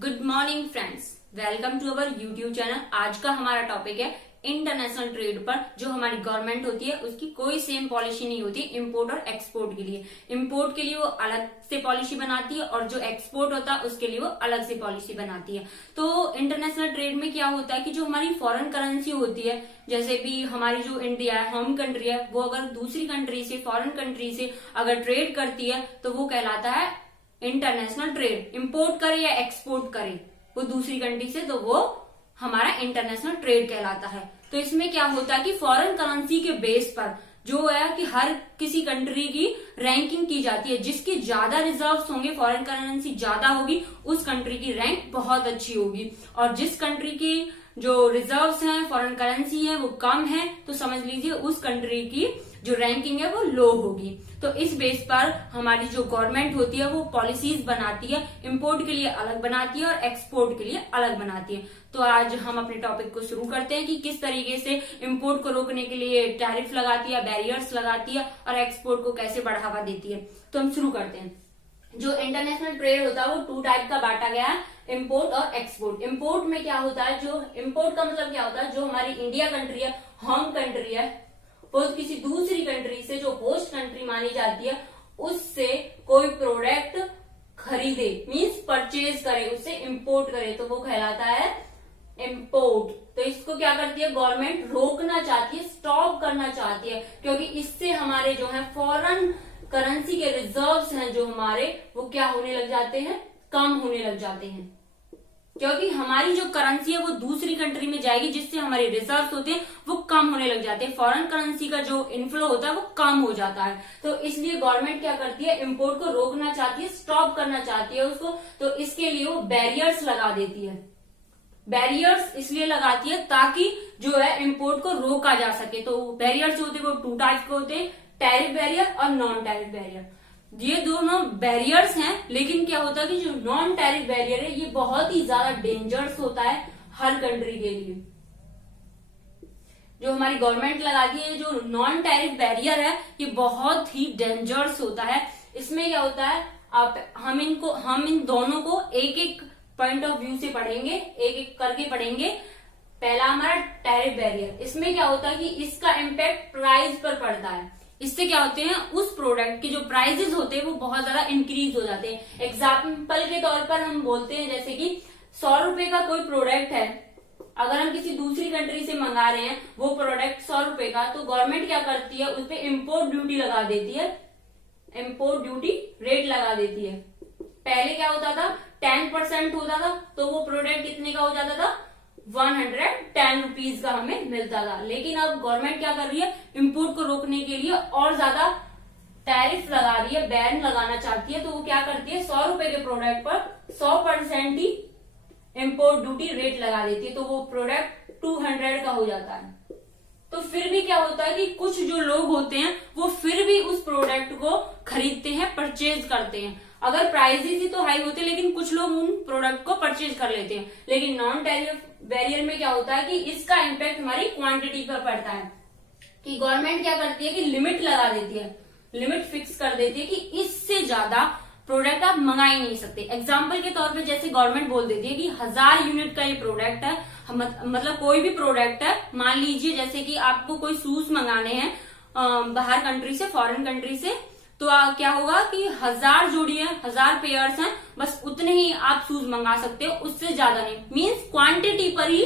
Good morning friends, welcome to our YouTube channel. आज का हमारा टॉपिक है इंटरनेशनल ट्रेड पर। जो हमारी गवर्नमेंट होती है उसकी कोई सेम पॉलिसी नहीं होती इंपोर्ट और एक्सपोर्ट के लिए। इंपोर्ट के लिए वो अलग से पॉलिसी बनाती है और जो एक्सपोर्ट होता है उसके लिए वो अलग से पॉलिसी बनाती है। तो इंटरनेशनल ट्रेड में क्या होता है कि जो हमारी फॉरेन करेंसी होती है, जैसे भी हमारी जो इंडिया है, होम कंट्री है, वो अगर दूसरी कंट्री से, फॉरेन कंट्री से अगर ट्रेड करती है तो वो कहलाता है इंटरनेशनल ट्रेड। इंपोर्ट करे या एक्सपोर्ट करे वो दूसरी कंट्री से, तो वो हमारा इंटरनेशनल ट्रेड कहलाता है। तो इसमें क्या होता है कि फॉरेन करेंसी के बेस पर जो है कि हर किसी कंट्री की रैंकिंग की जाती है। जिसके ज्यादा रिजर्व्स होंगे, फॉरेन करेंसी ज्यादा होगी, उस कंट्री की रैंक बहुत अच्छी होगी। और जिस कंट्री की जो रिजर्व्स हैं, फॉरेन करेंसी है, वो कम है, तो समझ लीजिए उस कंट्री की जो रैंकिंग है वो लो होगी। तो इस बेस पर हमारी जो गवर्नमेंट होती है वो पॉलिसीज बनाती है, इंपोर्ट के लिए अलग बनाती है और एक्सपोर्ट के लिए अलग बनाती है। तो आज हम अपने टॉपिक को शुरू करते हैं कि किस तरीके से इंपोर्ट को रोकने के लिए टैरिफ लगाती है, बैरियर्स लगाती है और एक्सपोर्ट को कैसे बढ़ावा देती है। तो हम शुरू करते हैं। जो इंटरनेशनल ट्रेड होता है वो टू टाइप का बांटा गया है, इंपोर्ट और एक्सपोर्ट। इंपोर्ट में क्या होता है, जो इंपोर्ट का मतलब क्या होता है, जो हमारी इंडिया कंट्री है, होम कंट्री है, वो किसी दूसरी कंट्री से, जो होस्ट कंट्री मानी जाती है, उससे कोई प्रोडक्ट खरीदे, मींस परचेज करे, उससे इंपोर्ट करे, तो वो कहलाता है इंपोर्ट। तो इसको क्या करती है गवर्नमेंट, रोकना चाहती है, स्टॉप करना चाहती है, क्योंकि इससे हमारे जो है फॉरेन करेंसी के रिजर्व्स हैं जो हमारे, वो क्या होने लग जाते हैं, कम होने लग जाते हैं। क्योंकि हमारी जो करेंसी है वो दूसरी कंट्री में जाएगी, जिससे हमारे रिजर्व्स होते हैं वो कम होने लग जाते हैं। फॉरेन करेंसी का जो इनफ्लो होता है वो कम हो जाता है। तो इसलिए गवर्नमेंट क्या करती है, इंपोर्ट को रोकना चाहती है, स्टॉप करना चाहती है उसको। तो इसके लिए वो बैरियर्स लगा देती है। बैरियर्स इसलिए लगाती है ताकि जो है इंपोर्ट को रोका जा सके। तो बैरियर्स होते हैं वो टू टाइप के होते हैं, टैरिफ बैरियर और नॉन टैरिफ बैरियर। ये दोनों बैरियर्स हैं, लेकिन क्या होता है कि जो नॉन टैरिफ बैरियर है ये बहुत ही ज्यादा डेंजरस होता है हर कंट्री के लिए। जो हमारी गवर्नमेंट लगाती है, जो नॉन टैरिफ बैरियर है, ये बहुत ही डेंजरस होता है। इसमें क्या होता है, हम इन दोनों को एक एक पॉइंट ऑफ व्यू से पढ़ेंगे, एक एक करके पढ़ेंगे। पहला हमारा टैरिफ बैरियर। इसमें क्या होता है कि इसका इम्पैक्ट प्राइस पर पड़ता है। इससे क्या होते हैं, उस प्रोडक्ट के जो प्राइसेस होते हैं वो बहुत ज्यादा इंक्रीज हो जाते हैं। एग्जाम्पल के तौर पर हम बोलते हैं, जैसे कि 100 रुपए का कोई प्रोडक्ट है, अगर हम किसी दूसरी कंट्री से मंगा रहे हैं वो प्रोडक्ट 100 रुपए का, तो गवर्नमेंट क्या करती है, उस पर इम्पोर्ट ड्यूटी लगा देती है, इम्पोर्ट ड्यूटी रेट लगा देती है। पहले क्या होता था, 10% होता था, तो वो प्रोडक्ट कितने का हो जाता था, 110 रुपीज का हमें मिलता था। लेकिन अब गवर्नमेंट क्या कर रही है, इंपोर्ट को रोकने के लिए और ज्यादा टैरिफ लगा रही है, बैन लगाना चाहती है। तो वो क्या करती है, 100 रुपए के प्रोडक्ट पर 100% ही इंपोर्ट ड्यूटी रेट लगा देती है, तो वो प्रोडक्ट 200 का हो जाता है। तो फिर भी क्या होता है कि कुछ जो लोग होते हैं वो फिर भी उस प्रोडक्ट को खरीदते हैं, परचेज करते हैं। अगर प्राइसेस ही तो हाई होते हैं, लेकिन कुछ लोग उन प्रोडक्ट को परचेज कर लेते हैं। लेकिन नॉन टैरिफ बैरियर में क्या होता है कि इसका इम्पैक्ट हमारी क्वांटिटी पर पड़ता है। कि गवर्नमेंट क्या करती है कि लिमिट लगा देती है, लिमिट फिक्स कर देती है कि इससे ज्यादा प्रोडक्ट आप मंगा ही नहीं सकते। एग्जाम्पल के तौर पे जैसे गवर्नमेंट बोल देती है कि 1000 यूनिट का ये प्रोडक्ट है, मतलब कोई भी प्रोडक्ट है, मान लीजिए जैसे कि आपको कोई शूज मंगाने हैं बाहर कंट्री से, फॉरेन कंट्री से, तो क्या होगा कि 1000 जोड़ी है, 1000 पेयर्स हैं, बस उतने ही आप शूज मंगा सकते हो, उससे ज्यादा नहीं। मीन्स क्वांटिटी पर ही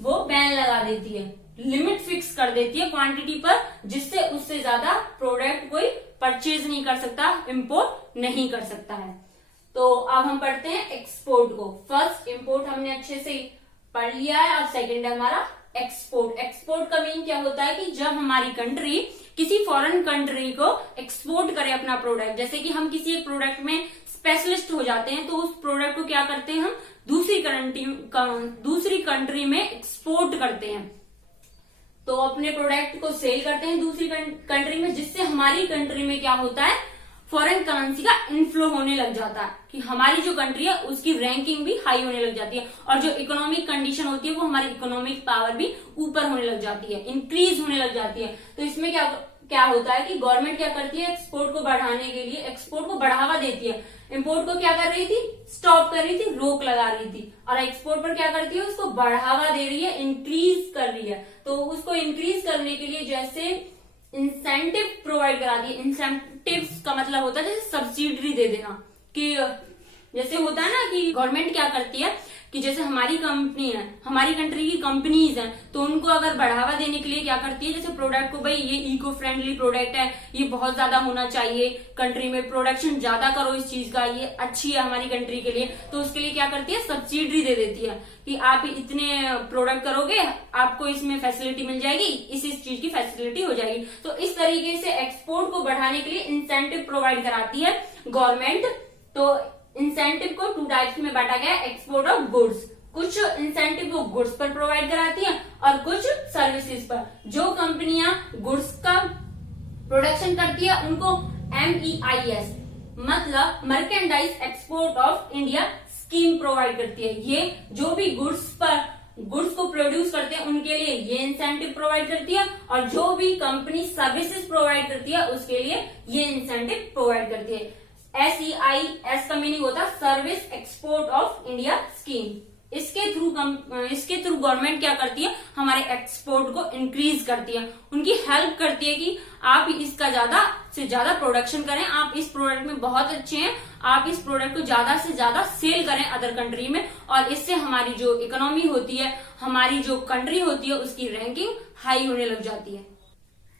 वो बैन लगा देती है, लिमिट फिक्स कर देती है क्वांटिटी पर, जिससे उससे ज्यादा प्रोडक्ट कोई परचेज नहीं कर सकता, इंपोर्ट नहीं कर सकता है। तो अब हम पढ़ते हैं एक्सपोर्ट को। फर्स्ट इंपोर्ट हमने अच्छे से पढ़ लिया है, अब सेकेंड है हमारा एक्सपोर्ट। एक्सपोर्ट का मीन क्या होता है कि जब हमारी कंट्री किसी फॉरेन कंट्री को एक्सपोर्ट करे अपना प्रोडक्ट, जैसे कि हम किसी एक प्रोडक्ट में स्पेशलिस्ट हो जाते हैं, तो उस प्रोडक्ट को क्या करते हैं, हम दूसरी कंट्री में एक्सपोर्ट करते हैं। तो अपने प्रोडक्ट को सेल करते हैं दूसरी कंट्री में, जिससे हमारी कंट्री में क्या होता है, फॉरेन करेंसी का इनफ्लो होने लग जाता है, कि हमारी जो कंट्री है उसकी रैंकिंग भी हाई होने लग जाती है, और जो इकोनॉमिक कंडीशन होती है वो हमारी इकोनॉमिक पावर भी ऊपर होने लग जाती है, इंक्रीज होने लग जाती है। तो इसमें क्या होता है कि गवर्नमेंट क्या करती है, एक्सपोर्ट को बढ़ाने के लिए एक्सपोर्ट को बढ़ावा देती है। इंपोर्ट को क्या कर रही थी, स्टॉप कर रही थी, रोक लगा रही थी, और एक्सपोर्ट पर क्या करती है, उसको बढ़ावा दे रही है, इंक्रीज कर रही है। तो उसको इंक्रीज करने के लिए जैसे इंसेंटिव प्रोवाइड कराती है। इंसेंटिव का मतलब होता है जैसे सब्सिडी दे देना, कि जैसे होता है ना कि गवर्नमेंट क्या करती है कि जैसे हमारी कंपनी है, हमारी कंट्री की कंपनीज हैं, तो उनको अगर बढ़ावा देने के लिए क्या करती है, जैसे प्रोडक्ट को भाई ये इको फ्रेंडली प्रोडक्ट है, ये बहुत ज्यादा होना चाहिए कंट्री में, प्रोडक्शन ज्यादा करो इस चीज का, ये अच्छी है हमारी कंट्री के लिए, तो उसके लिए क्या करती है, सब्सिडी दे देती है कि आप इतने प्रोडक्ट करोगे आपको इसमें फैसिलिटी मिल जाएगी, इस चीज की फैसिलिटी हो जाएगी। तो इस तरीके से एक्सपोर्ट को बढ़ाने के लिए इंसेंटिव प्रोवाइड कराती है गवर्नमेंट। तो इंसेंटिव को 2 टाइप्स में बांटा गया, एक्सपोर्ट ऑफ गुड्स। कुछ इंसेंटिव वो गुड्स पर प्रोवाइड कराती है और कुछ सर्विसेज पर। जो कंपनियां गुड्स का प्रोडक्शन करती है उनको MEIS मतलब merchandise export of India scheme provide करती है। ये जो भी गुड्स को प्रोड्यूस करते हैं उनके लिए ये इंसेंटिव प्रोवाइड करती है, और जो भी कंपनी सर्विसेज प्रोवाइड करती है उसके लिए ये इंसेंटिव प्रोवाइड करती है। SEIS का मीनिंग होता है service export of India scheme. इसके थ्रू गवर्नमेंट क्या करती है, हमारे एक्सपोर्ट को इंक्रीज करती है, उनकी हेल्प करती है कि आप इसका ज्यादा से ज्यादा प्रोडक्शन करें, आप इस प्रोडक्ट में बहुत अच्छे हैं, आप इस प्रोडक्ट को ज्यादा से ज्यादा सेल करें अदर कंट्री में, और इससे हमारी जो इकोनॉमी होती है, हमारी जो कंट्री होती है, उसकी रैंकिंग हाई होने लग जाती है।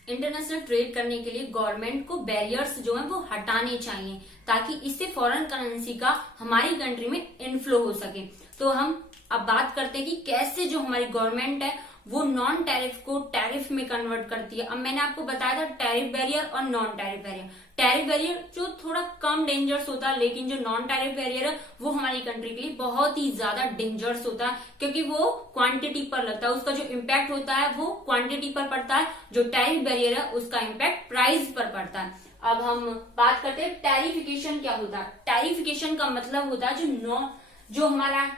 इंटरनेशनल ट्रेड करने के लिए गवर्नमेंट को बैरियर्स जो है वो हटाने चाहिए, ताकि इससे फॉरेन करेंसी का हमारी कंट्री में इनफ्लो हो सके। तो हम अब बात करते हैं कि कैसे जो हमारी गवर्नमेंट है वो नॉन टैरिफ को टैरिफ में कन्वर्ट करती है। अब मैंने आपको बताया था टैरिफ बैरियर और non tariff barrier. Tariff barrier जो थोड़ा कम डेंजरस होता है, लेकिन जो नॉन टैरिफ बैरियर है वो हमारी कंट्री के लिए बहुत ही ज्यादा डेंजरस होता है, क्योंकि वो क्वांटिटी पर लगता है, उसका जो इम्पैक्ट होता है वो क्वांटिटी पर पड़ता है। जो टैरिफ बैरियर है उसका इम्पैक्ट प्राइस पर पड़ता है। अब हम बात करते हैं टैरिफिकेशन क्या होता है। टैरिफिकेशन का मतलब होता है जो हमारा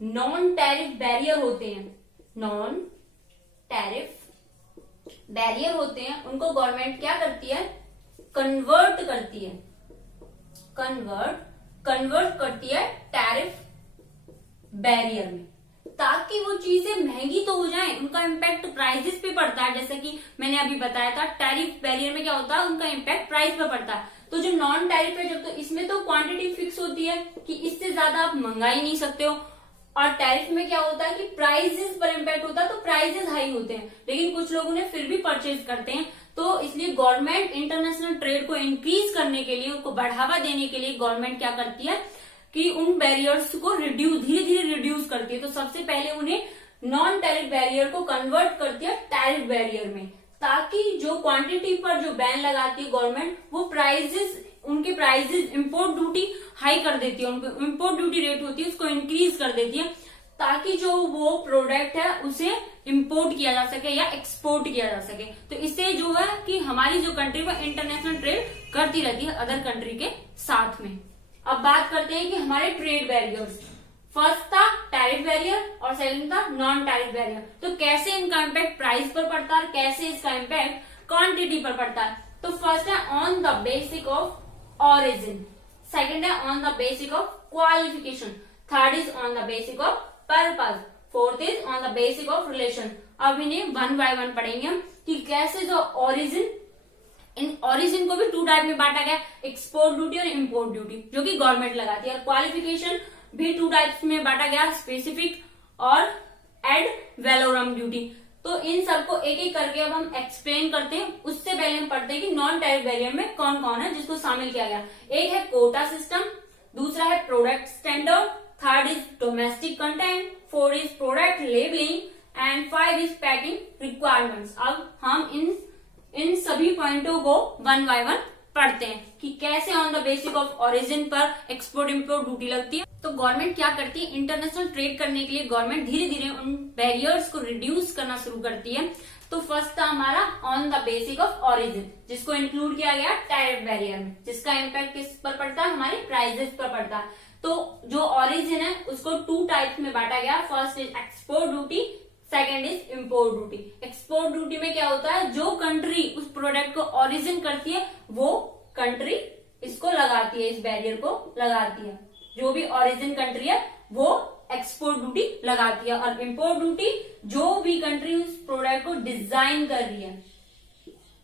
नॉन टैरिफ बैरियर होते हैं, नॉन टैरिफ बैरियर होते हैं, उनको गवर्नमेंट क्या करती है, कन्वर्ट करती है टैरिफ बैरियर में, ताकि वो चीजें महंगी तो हो जाए, उनका इम्पैक्ट प्राइसेस पे पड़ता है। जैसे कि मैंने अभी बताया था टैरिफ बैरियर में क्या होता है, उनका इम्पैक्ट प्राइस पे पड़ता है। तो जो नॉन टैरिफ है, जब तो इसमें तो क्वांटिटी फिक्स होती है कि इससे ज्यादा आप मंगा ही नहीं सकते हो, और टैरिफ में क्या होता है कि प्राइसेस पर इम्पैक्ट होता है, तो प्राइसेस हाई होते हैं, लेकिन कुछ लोग उन्हें फिर भी परचेज करते हैं। तो इसलिए गवर्नमेंट इंटरनेशनल ट्रेड को इंक्रीज करने के लिए, उनको बढ़ावा देने के लिए गवर्नमेंट क्या करती है कि उन बैरियर्स को धीरे धीरे रिड्यूस करती है। तो सबसे पहले उन्हें नॉन टैरिफ बैरियर को कन्वर्ट करती है टैरिफ बैरियर में, ताकि जो क्वांटिटी पर जो बैन लगाती है गवर्नमेंट, वो उनके प्राइजेस इम्पोर्ट ड्यूटी हाई कर देती है, उनको इम्पोर्ट ड्यूटी रेट होती है उसको इंक्रीज कर देती है, ताकि जो वो प्रोडक्ट है उसे इंपोर्ट किया जा सके या एक्सपोर्ट किया जा सके। तो इससे जो है कि हमारी जो कंट्री वो इंटरनेशनल ट्रेड करती रहती है अदर कंट्री के साथ में। अब बात करते हैं कि हमारे ट्रेड बैरियर्स, फर्स्ट था टैरिफ बैरियर और सेकंड था नॉन टैरिफ बैरियर। तो कैसे इनका इम्पैक्ट प्राइस पर पड़ता है, कैसे इसका इम्पैक्ट क्वांटिटी पर पड़ता है। तो फर्स्ट है on the basic of origin, second है on the basic of qualification, third is on the basic of purpose, fourth is on the basic of relation। अब इन्हें 1 by 1 पढ़ेंगे हम कि कैसे जो origin, इन origin को भी 2 टाइप में बांटा गया, एक्सपोर्ट ड्यूटी और इम्पोर्ट ड्यूटी, जो कि गवर्नमेंट लगाती है। और क्वालिफिकेशन भी 2 टाइप्स में बांटा गया, स्पेसिफिक और एड वैलोरम ड्यूटी। तो इन सबको एक एक करके अब हम एक्सप्लेन करते हैं। उससे पहले हम पढ़ते हैं कि नॉन टैरिफ बैरियर में कौन कौन है जिसको शामिल किया गया। एक है कोटा सिस्टम, दूसरा है product standard, third is domestic content, fourth is product labelling and 5 is packing requirements. अब हम इन सभी पॉइंटों को 1 by 1 पढ़ते हैं कि कैसे on the basic of origin पर एक्सपोर्ट इम्पोर्ट ड्यूटी लगती है। तो गवर्नमेंट क्या करती है, इंटरनेशनल ट्रेड करने के लिए गवर्नमेंट धीरे धीरे उन बैरियर्स को रिड्यूस करना शुरू करती है। तो फर्स्ट था हमारा on the basic of origin, जिसको इंक्लूड किया गया टैरिफ बैरियर में, जिसका इम्पैक्ट किस पर पड़ता है, हमारे प्राइजेस पर पड़ता है। तो जो ओरिजिन है उसको 2 टाइप्स में बांटा गया, first is export duty, second is import duty. Export duty में क्या होता है, जो कंट्री उस प्रोडक्ट को ओरिजिन करती है वो कंट्री इसको लगाती है, इस बैरियर को लगाती है। जो भी ओरिजिन कंट्री है वो एक्सपोर्ट ड्यूटी लगाती है, और इंपोर्ट ड्यूटी जो भी कंट्री उस प्रोडक्ट को डिजाइन कर रही है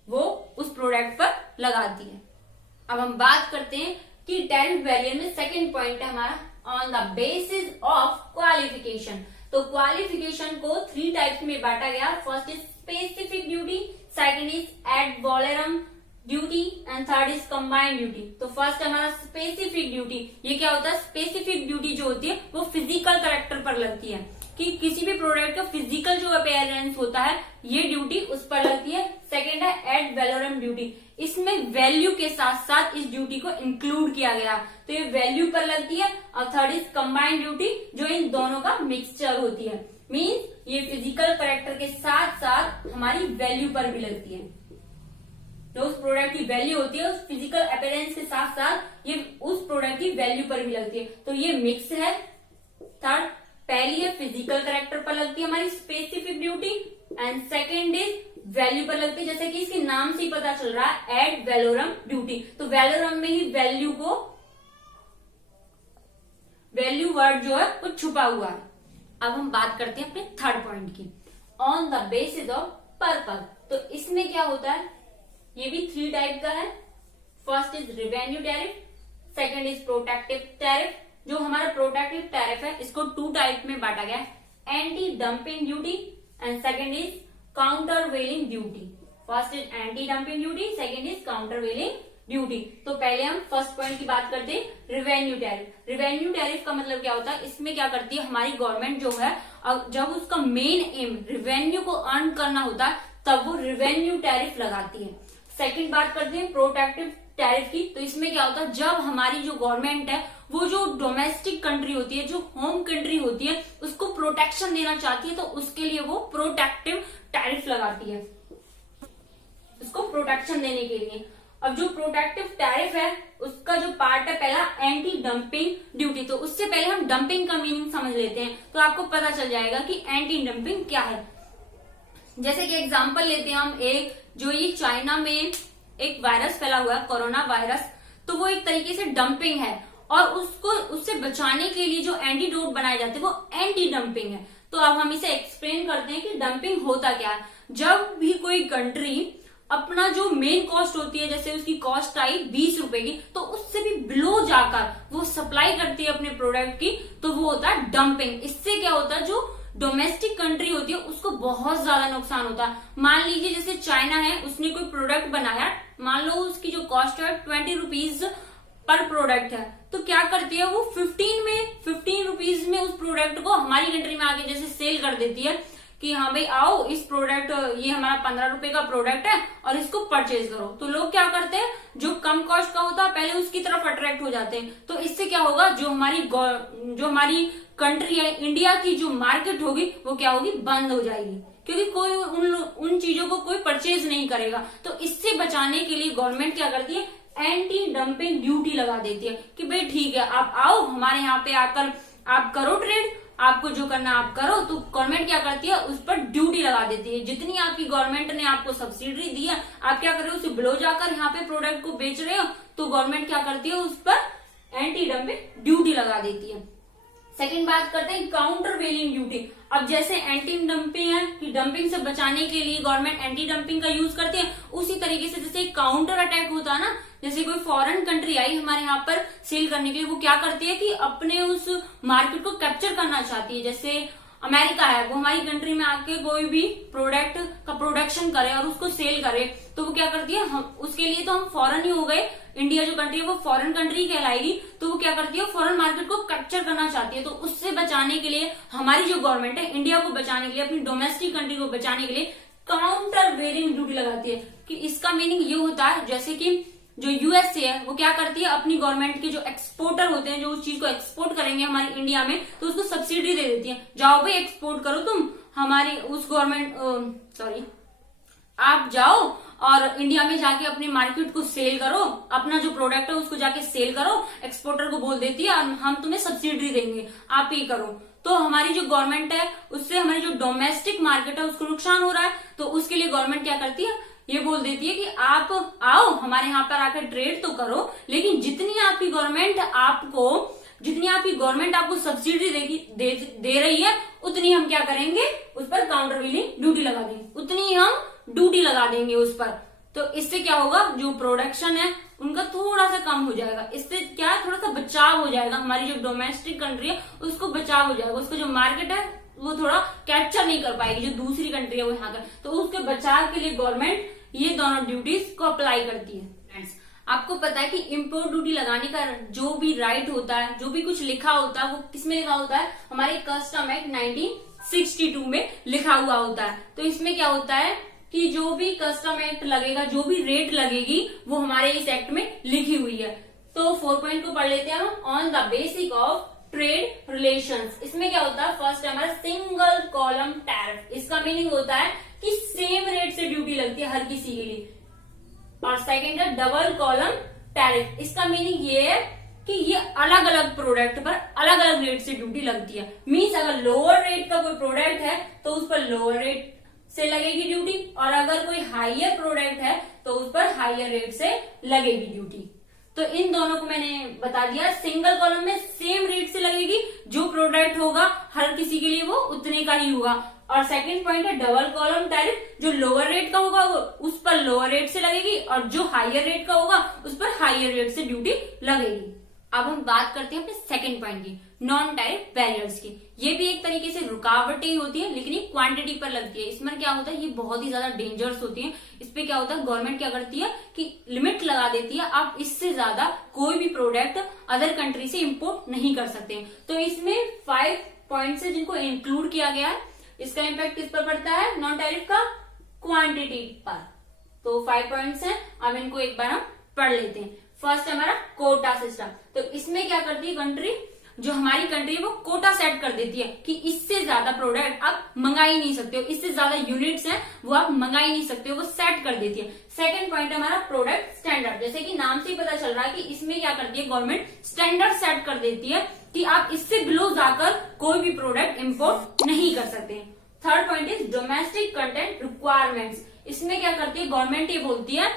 वो उस प्रोडक्ट पर लगाती है। अब हम बात करते हैं कि टैरिफ बैरियर में सेकंड पॉइंट है हमारा on the basis of qualification. तो क्वालिफिकेशन को 3 टाइप्स में बांटा गया। First is specific duty, second is ad valorem duty and third is combined duty. तो फर्स्ट हमारा स्पेसिफिक ड्यूटी। ये क्या होता है? स्पेसिफिक ड्यूटी जो होती है वो फिजिकल कैरेक्टर पर लगती है, कि किसी भी प्रोडक्ट का फिजिकल जो अपीयरेंस होता है ये ड्यूटी उस पर लगती है। सेकंड है एड वैलोरम ड्यूटी, इसमें वैल्यू के साथ साथ इस ड्यूटी को इंक्लूड किया गया, तो ये वैल्यू पर लगती है। और थर्ड इज कंबाइंड ड्यूटी, जो इन दोनों का मिक्सचर होती है, मीन्स ये फिजिकल कैरेक्टर के साथ साथ हमारी वैल्यू पर भी लगती है। जो उस प्रोडक्ट की वैल्यू होती है उस फिजिकल अपीयरेंस के साथ साथ ये उस प्रोडक्ट की वैल्यू पर भी लगती है, तो ये मिक्स है। थर्ड, पहली है फिजिकल कैरेक्टर पर लगती है हमारी specific duty, and second is value पर लगती है, जैसे कि इसके नाम से ही पता चल रहा है एड वैलोरम ड्यूटी। तो वैलोरम में ही वैल्यू वर्ड जो है वो छुपा हुआ है। अब हम बात करते हैं अपने थर्ड पॉइंट की, on the basis of purpose. तो इसमें क्या होता है? ये भी 3 टाइप का है। First is revenue tariff, second is protective tariff. जो हमारा प्रोटेक्टिव टैरिफ है इसको 2 टाइप में बांटा गया है, anti dumping duty and second is countervailing duty. First is anti dumping duty, second is countervailing duty. तो पहले हम फर्स्ट पॉइंट की बात करते हैं, रिवेन्यू टैरिफ। रिवेन्यू टैरिफ का मतलब क्या होता है? इसमें क्या करती है हमारी गवर्नमेंट जो है, जब उसका मेन एम रिवेन्यू को अर्न करना होता है तब वो रिवेन्यू टैरिफ लगाती है। सेकंड बात करते हैं प्रोटेक्टिव टैरिफ की। तो इसमें क्या होता है? जब हमारी जो गवर्नमेंट है वो जो डोमेस्टिक कंट्री होती है, जो होम कंट्री होती है, उसको प्रोटेक्शन देना चाहती है, तो उसके लिए वो प्रोटेक्टिव टैरिफ लगाती है, उसको प्रोटेक्शन देने के लिए। अब जो प्रोटेक्टिव टैरिफ है उसका जो पार्ट है पहला एंटी डंपिंग ड्यूटी। तो उससे पहले हम डंपिंग का मीनिंग समझ लेते हैं, तो आपको पता चल जाएगा कि एंटी डंपिंग क्या है। जैसे कि एग्जांपल लेते हैं हम, एक जो ये चाइना में एक वायरस फैला हुआ है कोरोना वायरस, तो वो एक तरीके से डंपिंग है, और उससे बचाने के लिए जो एंटीडोट बनाए जाते हैं वो एंटी डंपिंग है। तो अब हम इसे एक्सप्लेन करते हैं कि डंपिंग होता क्या है। जब भी कोई कंट्री अपना जो मेन कॉस्ट होती है, जैसे उसकी कॉस्ट आई 20 रुपए की, तो उससे भी बिलो जाकर वो सप्लाई करती है अपने प्रोडक्ट की, तो वो होता है डंपिंग। इससे क्या होता है? जो डोमेस्टिक कंट्री होती है उसको बहुत ज्यादा नुकसान होता है। मान लीजिए जैसे चाइना है, उसने कोई प्रोडक्ट बनाया, मान लो उसकी जो कॉस्ट है 20 रुपीज पर प्रोडक्ट है, तो क्या करती है वो 15 रुपीज में उस प्रोडक्ट को हमारी कंट्री में आके जैसे सेल कर देती है कि हाँ भाई आओ, इस प्रोडक्ट, ये हमारा 15 रुपए का प्रोडक्ट है और इसको परचेज करो। तो लोग क्या करते हैं, जो कम कॉस्ट का होता है पहले उसकी तरफ अट्रैक्ट हो जाते हैं। तो इससे क्या होगा, जो हमारी कंट्री है, इंडिया की जो मार्केट होगी वो क्या होगी, बंद हो जाएगी, क्योंकि कोई उन चीजों को कोई परचेज नहीं करेगा। तो इससे बचाने के लिए गवर्नमेंट क्या करती है, एंटी डंपिंग ड्यूटी लगा देती है कि भाई ठीक है, आप आओ हमारे यहाँ पे आकर आप करो ट्रेड, आपको जो करना आप करो। तो गवर्नमेंट क्या करती है, उस पर ड्यूटी लगा देती है। जितनी आपकी गवर्नमेंट ने आपको सब्सिडी दी है, आप क्या कर रहे हो, उसे बिलो जाकर यहाँ पे प्रोडक्ट को बेच रहे हो, तो गवर्नमेंट क्या करती है, उस पर एंटी डंपिंग ड्यूटी लगा देती है। सेकंड बात करते हैं काउंटर वेलिंग ड्यूटी। अब जैसे एंटी डंपिंग है कि डंपिंग से बचाने के लिए गवर्नमेंट एंटी डंपिंग का यूज करती है, उसी तरीके से जैसे काउंटर अटैक होता है ना, जैसे कोई फॉरेन कंट्री आई हमारे यहाँ पर सेल करने के लिए, वो क्या करती है कि अपने उस मार्केट को कैप्चर करना चाहती है। जैसे अमेरिका है, वो हमारी कंट्री में आके कोई भी प्रोडक्ट का प्रोडक्शन करे और उसको सेल करे, तो वो क्या करती है, हम उसके लिए तो हम फॉरेन ही हो गए, इंडिया जो कंट्री है वो फॉरेन कंट्री कहलाएगी, तो वो क्या करती है, फॉरेन मार्केट को कैप्चर करना चाहती है। तो उससे बचाने के लिए हमारी जो गवर्नमेंट है, इंडिया को बचाने के लिए, अपनी डोमेस्टिक कंट्री को बचाने के लिए काउंटर वेलिंग ड्यूटी लगाती है। कि इसका मीनिंग ये होता है, जैसे कि जो यूएसए है वो क्या करती है, अपनी गवर्नमेंट के जो एक्सपोर्टर होते हैं, जो उस चीज को एक्सपोर्ट करेंगे हमारे इंडिया में, तो उसको सब्सिडी दे देती है, जाओ भाई एक्सपोर्ट करो तुम हमारी उस गवर्नमेंट आप जाओ और इंडिया में जाके अपनी मार्केट को सेल करो, अपना जो प्रोडक्ट है उसको जाके सेल करो, एक्सपोर्टर को बोल देती है हम तुम्हें सब्सिडी देंगे, आप ही करो। तो हमारी जो गवर्नमेंट है उससे हमारी जो डोमेस्टिक मार्केट है उसको नुकसान हो रहा है, तो उसके लिए गवर्नमेंट क्या करती है, ये बोल देती है कि आप आओ हमारे यहाँ पर आकर ट्रेड तो करो, लेकिन जितनी आपकी गवर्नमेंट आपको सब्सिडी दे रही है उतनी हम क्या करेंगे, उस पर काउंटर व्हीलिंग ड्यूटी लगा देंगे, उतनी हम ड्यूटी लगा देंगे उस पर। तो इससे क्या होगा, जो प्रोडक्शन है उनका थोड़ा सा कम हो जाएगा, इससे क्या थोड़ा सा बचाव हो जाएगा, हमारी जो डोमेस्टिक कंट्री है उसको बचाव हो जाएगा, उसका जो मार्केट है वो थोड़ा कैप्चर नहीं कर पाएगी जो दूसरी कंट्री है वो यहाँ का। तो उसके बचाव के लिए गवर्नमेंट ये दोनों ड्यूटीज को अप्लाई करती है। फ्रेंड्स, आपको पता है कि इम्पोर्ट ड्यूटी लगाने का जो भी राइट होता है, जो भी कुछ लिखा होता है, वो किसमें लिखा होता है, हमारे कस्टम एक्ट 1962 में लिखा हुआ होता है। तो इसमें क्या होता है कि जो भी कस्टम एक्ट लगेगा, जो भी रेट लगेगी, वो हमारे इस एक्ट में लिखी हुई है। तो 4 पॉइंट को पढ़ लेते हैं हम। On the basic of trade relations, इसमें क्या होता है, फर्स्ट है हमारा सिंगल कॉलम टैरिफ। इसका मीनिंग होता है कि सेम रेट से ड्यूटी लगती है हर किसी के लिए। और सेकंड है डबल कॉलम टैरिफ। इसका मीनिंग ये है कि ये अलग अलग प्रोडक्ट पर अलग अलग रेट से ड्यूटी लगती है। मीन्स अगर लोअर रेट का कोई प्रोडक्ट है तो उस पर लोअर रेट से लगेगी ड्यूटी, और अगर कोई हायर प्रोडक्ट है तो उस पर हायर रेट से लगेगी ड्यूटी। तो इन दोनों को मैंने बता दिया। सिंगल कॉलम में सेम रेट से लगेगी, जो प्रोडक्ट होगा हर किसी के लिए वो उतने का ही होगा। और सेकंड पॉइंट है डबल कॉलम टैरिफ, जो लोअर रेट का होगा वो उस पर लोअर रेट से लगेगी, और जो हायर रेट का होगा उस पर हायर रेट से ड्यूटी लगेगी। अब हम बात करते हैं अपने सेकंड पॉइंट की, नॉन टैरिफ बैरियर्स की। ये भी एक तरीके से रुकावटें ही होती है, लेकिन ये क्वांटिटी पर लगती है। इसमें क्या होता है, ये बहुत ही ज्यादा डेंजरस होती है। इस पे क्या होता है, गवर्नमेंट क्या करती है कि लिमिट लगा देती है, आप इससे ज्यादा कोई भी प्रोडक्ट अदर कंट्री से इंपोर्ट नहीं कर सकते। तो इसमें 5 पॉइंट्स है जिनको इंक्लूड किया गया है। इसका इम्पैक्ट किस पर पड़ता है, नॉन टैरिफ का, क्वांटिटी पर। तो 5 पॉइंट्स हैं, अब इनको एक बार हम पढ़ लेते हैं। फर्स्ट है हमारा कोटा सिस्टम। तो इसमें क्या करती है कंट्री, जो हमारी कंट्री है वो कोटा सेट कर देती है कि इससे ज्यादा प्रोडक्ट आप मंगा ही नहीं सकते हो, इससे ज्यादा यूनिट्स हैं वो आप मंगा ही नहीं सकते हो, वो सेट कर देती है। सेकंड पॉइंट है हमारा प्रोडक्ट स्टैंडर्ड। जैसे कि नाम से ही पता चल रहा है कि इसमें क्या करती है गवर्नमेंट, स्टैंडर्ड सेट कर देती है कि आप इससे बिलो जाकर कोई भी प्रोडक्ट इंपोर्ट नहीं कर सकते। Third point is domestic content requirements. इसमें क्या करती है गवर्नमेंट, ये बोलती है,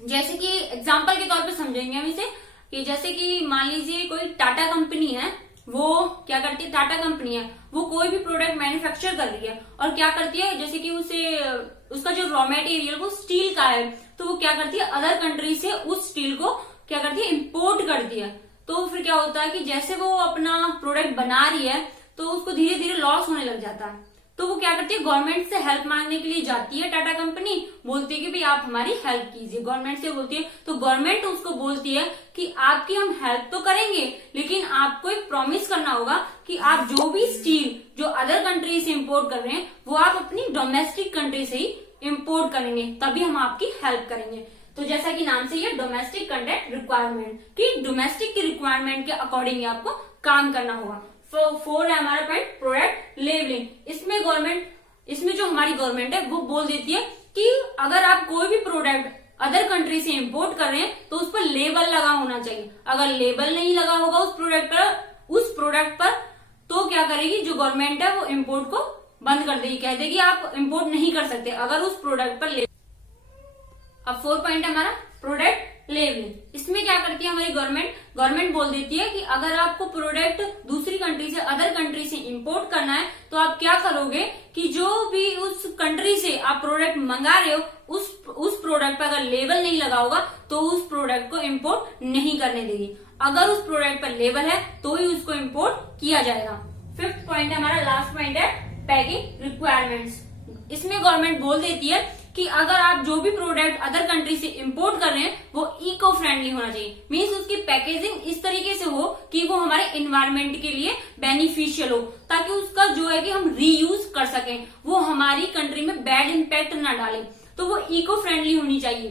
जैसे कि एग्जाम्पल के तौर पे समझेंगे हम इसे, कि जैसे कि मान लीजिए कोई टाटा कंपनी है, वो क्या करती है, टाटा कंपनी है वो कोई भी प्रोडक्ट मैन्युफैक्चर कर रही है और क्या करती है, जैसे कि उसका जो रॉ मटेरियल वो स्टील का है, तो वो क्या करती है अदर कंट्री से उस स्टील को क्या करती है इंपोर्ट करती है। तो फिर क्या होता है कि जैसे वो अपना प्रोडक्ट बना रही है तो उसको धीरे धीरे लॉस होने लग जाता है। तो वो क्या करती है गवर्नमेंट से हेल्प मांगने के लिए जाती है टाटा कंपनी, बोलती है कि भाई आप हमारी हेल्प कीजिए, गवर्नमेंट से बोलती है। तो गवर्नमेंट उसको बोलती है कि आपकी हम हेल्प तो करेंगे, लेकिन आपको एक प्रॉमिस करना होगा कि आप जो भी स्टील जो अदर कंट्री से इंपोर्ट कर रहे हैं वो आप अपनी डोमेस्टिक कंट्री से ही इंपोर्ट करेंगे, तभी हम आपकी हेल्प करेंगे। तो जैसा कि नाम से ये डोमेस्टिक कंटेंट रिक्वायरमेंट, कि डोमेस्टिक की रिक्वायरमेंट के अकॉर्डिंग आपको काम करना होगा। 4 है हमारा पॉइंट प्रोडक्ट लेबलिंग। इसमें जो हमारी गवर्नमेंट है वो बोल देती है कि अगर आप कोई भी प्रोडक्ट अदर कंट्री से इंपोर्ट कर रहे हैं तो उस पर लेबल लगा होना चाहिए। अगर लेबल नहीं लगा होगा उस प्रोडक्ट पर तो क्या करेगी जो गवर्नमेंट है वो इंपोर्ट को बंद कर देगी, कह देगी आप इंपोर्ट नहीं कर सकते अगर उस प्रोडक्ट पर लेबल। अब 4 पॉइंट है हमारा प्रोडक्ट लेबलिंग। इसमें क्या करती है हमारी गवर्नमेंट बोल देती है कि अगर आपको प्रोडक्ट दूसरी कंट्री से अदर कंट्री से इंपोर्ट करना है तो आप क्या करोगे कि जो भी उस कंट्री से आप प्रोडक्ट मंगा रहे हो उस प्रोडक्ट पर अगर लेबल नहीं लगा होगा तो उस प्रोडक्ट को इंपोर्ट नहीं करने देगी। अगर उस प्रोडक्ट पर लेबल है तो ही उसको इंपोर्ट किया जाएगा। 5th पॉइंट है हमारा, लास्ट पॉइंट है पैकिंग रिक्वायरमेंट्स। इसमें गवर्नमेंट बोल देती है कि अगर आप जो भी प्रोडक्ट अदर कंट्री से इंपोर्ट कर रहे हैं वो इको फ्रेंडली होना चाहिए। मीन्स उसकी पैकेजिंग इस तरीके से हो कि वो हमारे एनवायरमेंट के लिए बेनिफिशियल हो, ताकि उसका जो है कि हम रीयूज कर सकें, वो हमारी कंट्री में बैड इम्पैक्ट ना डाले, तो वो इको फ्रेंडली होनी चाहिए।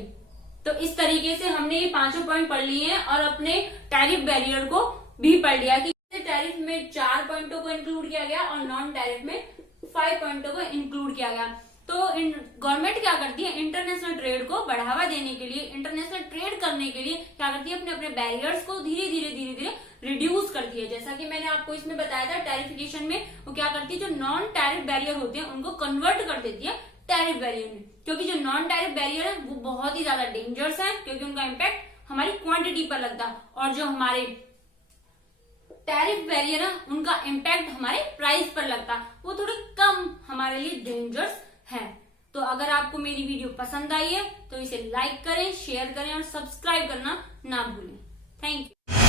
तो इस तरीके से हमने ये 5 पॉइंट पढ़ लिए हैं और अपने टैरिफ बैरियर को भी पढ़ लिया कि टैरिफ में 4 पॉइंटों को इंक्लूड किया गया और नॉन टैरिफ में 5 पॉइंटों को इंक्लूड किया गया। तो गवर्नमेंट क्या करती है इंटरनेशनल ट्रेड को बढ़ावा देने के लिए, इंटरनेशनल ट्रेड करने के लिए क्या करती है अपने बैरियर्स को धीरे धीरे रिड्यूस करती है। जैसा कि मैंने आपको इसमें बताया था टैरिफिकेशन में वो क्या करती है जो नॉन टैरिफ बैरियर होते हैं उनको कन्वर्ट कर देती है टैरिफ बैरियर में, क्योंकि जो नॉन टैरिफ बैरियर है वो बहुत ही ज्यादा डेंजरस है, क्योंकि उनका इम्पैक्ट हमारी क्वांटिटी पर लगता है, और जो हमारे टैरिफ बैरियर है उनका इम्पैक्ट हमारे प्राइस पर लगता है, वो थोड़े कम हमारे लिए डेंजरस है। तो अगर आपको मेरी वीडियो पसंद आई है तो इसे लाइक करें, शेयर करें और सब्सक्राइब करना ना भूलें। Thank you.